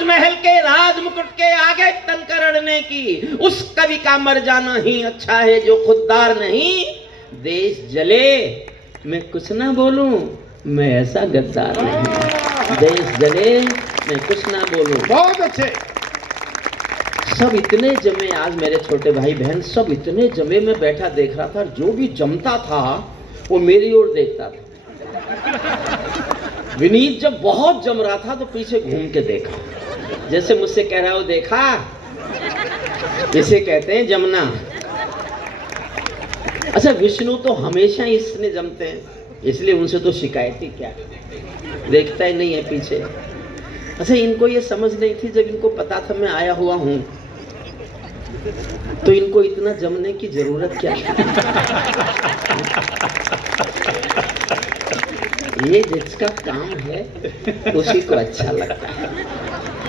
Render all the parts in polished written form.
ताजमहल के राज मुकुट के आगे तनकर अड़ने की, उस कवि का मर जाना ही अच्छा है जो खुददार नहीं। देश जले मैं कुछ ना बोलूं, मैं ऐसा गद्दार नहीं। देश जले मैं कुछ ना बोलूं। बहुत अच्छे। सब इतने जमे, आज मेरे छोटे भाई बहन सब इतने जमे, मैं बैठा देख रहा था, जो भी जमता था वो मेरी ओर देखता था। विनीत जब बहुत जम रहा था तो पीछे घूम के देखा, जैसे मुझसे कह रहा हो देखा, जिसे कहते हैं जमना। अच्छा, विष्णु तो हमेशा इसने जमते हैं, इसलिए उनसे तो शिकायत ही क्या, देखता ही नहीं है पीछे। अच्छा, इनको ये समझ नहीं थी, जब इनको पता था मैं आया हुआ हूं तो इनको इतना जमने की जरूरत क्या है। ये जिसका काम है उसी को अच्छा लगता है।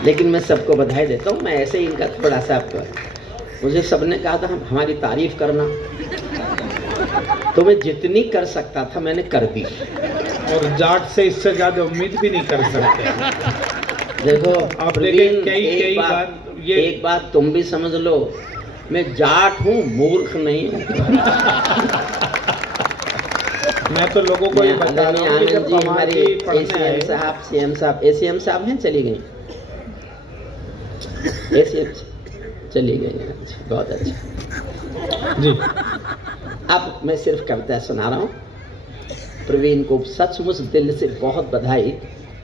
लेकिन मैं सबको बधाई देता हूँ, मैं ऐसे ही इनका थोड़ा सा आपको, मुझे सबने कहा था हमारी तारीफ करना, तो मैं जितनी कर सकता था मैंने कर दी, और जाट से इससे ज्यादा उम्मीद भी नहीं कर सकते। देखो आप देखें कई बार ये एक बात तुम भी समझ लो, मैं जाट हूँ, मूर्ख नहीं हूँ। मैं तो लोगों को ये बता रहा हूँ कि जब हमारे एसीएम साहब एसीएम साहब हैं, चली गई एसीएम चली गई। अच्छा, बहुत अच्छा जी। अब मैं सिर्फ कविता सुना रहा हूँ। प्रवीण को सचमुच दिल से बहुत बधाई।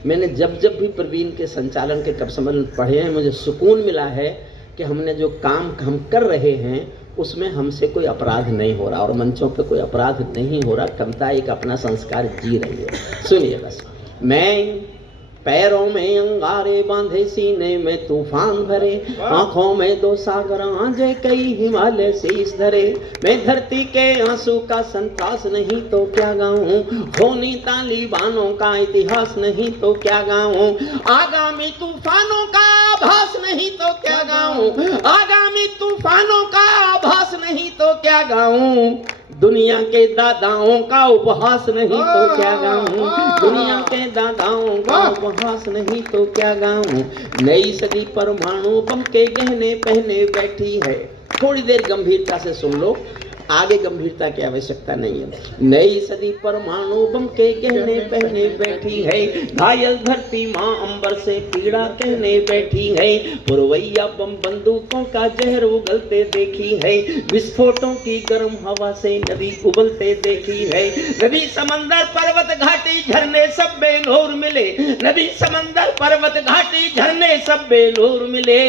मैंने जब जब भी प्रवीण के संचालन के कब सम्मेलन पढ़े हैं, मुझे सुकून मिला है कि हमने जो काम हम कर रहे हैं उसमें हमसे कोई अपराध नहीं हो रहा, और मंचों पे कोई अपराध नहीं हो रहा। कविता एक अपना संस्कार जी रही है। सुनिए बस। मैं पैरों में अंगारे बांधे, सीने में तूफान भरे, आंखों में दो सागर आंजे, कई हिमालय शीश धरे। मैं धरती के आंसू का संतरास नहीं तो क्या गाऊं, खूनी तालिबानों का इतिहास नहीं तो क्या गाऊं, आगामी तूफानों का आभास नहीं तो क्या गाऊं, आगामी तूफानों का आभास नहीं तो क्या गाऊं, दुनिया के दादाओं का उपहास नहीं तो क्या गाऊं, दुनिया के दादाओं का उपहास नहीं तो क्या गाऊं। नई सदी परमाणु बम के गहने पहने बैठी है। थोड़ी देर गंभीरता से सुन लो, आगे गंभीरता की आवश्यकता नहीं है। नई सदी परमाणु बम के गहने पहने बैठी है, घायल धरती माँ अंबर से पीड़ा कहने बैठी है, पुरवैया बम बंदूकों का जहर उगलते देखी है, विस्फोटों की गर्म हवा से नदी उबलते देखी है। नदी समंदर पर्वत घाटी झरने सब बेलोर मिले, नदी समंदर पर्वत घाटी झरने सब बेलोर मिले।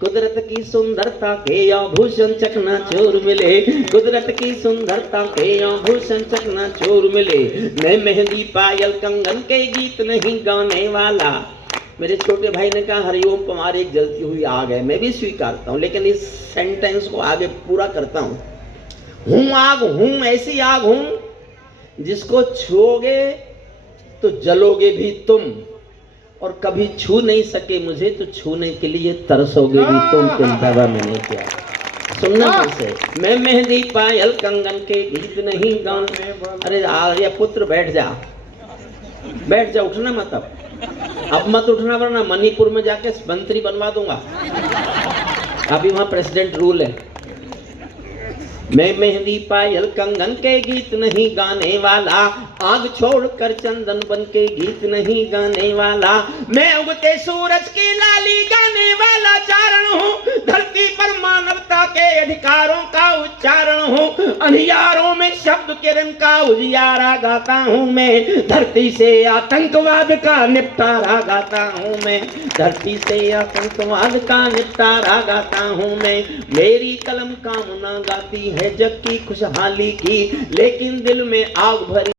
कुदरत की सुंदरता के आभूषण चकनाचूर मिले, कुदरत की सुंदरता के आभूषण चकनाचूर मिले। मैं मेहंदी पायल कंगन के गीत नहीं गाने वाला। मेरे छोटे भाई ने कहा हरिओम पवार एक गलती हुई आग है, मैं भी स्वीकारता हूँ, लेकिन इस सेंटेंस को आगे पूरा करता हूँ। हूँ आग, हूँ ऐसी आग हूँ जिसको छूओगे तो जलोगे भी तुम, और कभी छू नहीं सके मुझे तो छूने के लिए तरसोगे भी तुम। दवा मैंने क्या सुनना कैसे। मैं मेहंदी पायल कंगन के गीत नहीं गाने। अरे आर्य पुत्र बैठ जा, बैठ जा, उठना मत, अब मत उठना, वरना मणिपुर में जाके मंत्री बनवा दूंगा। अभी वहां प्रेसिडेंट रूल है। मैं मेहंदी पायल कंगन के गीत नहीं गाने वाला, आग छोड़कर चंदन बन के गीत नहीं गाने वाला। मैं उगते सूरज की लाली गाने वाला चारण हूँ, धरती पर मानवता के अधिकारों का उच्चारण हूँ। अंधियारों में शब्द किरण का उजियारा गाता हूँ मैं, धरती से आतंकवाद का निपटारा गाता हूँ मैं, धरती से आतंकवाद का निपटारा गाता हूँ मैं। मेरी कलम कामना गाती है जग की खुशहाली की, लेकिन दिल में आग भरी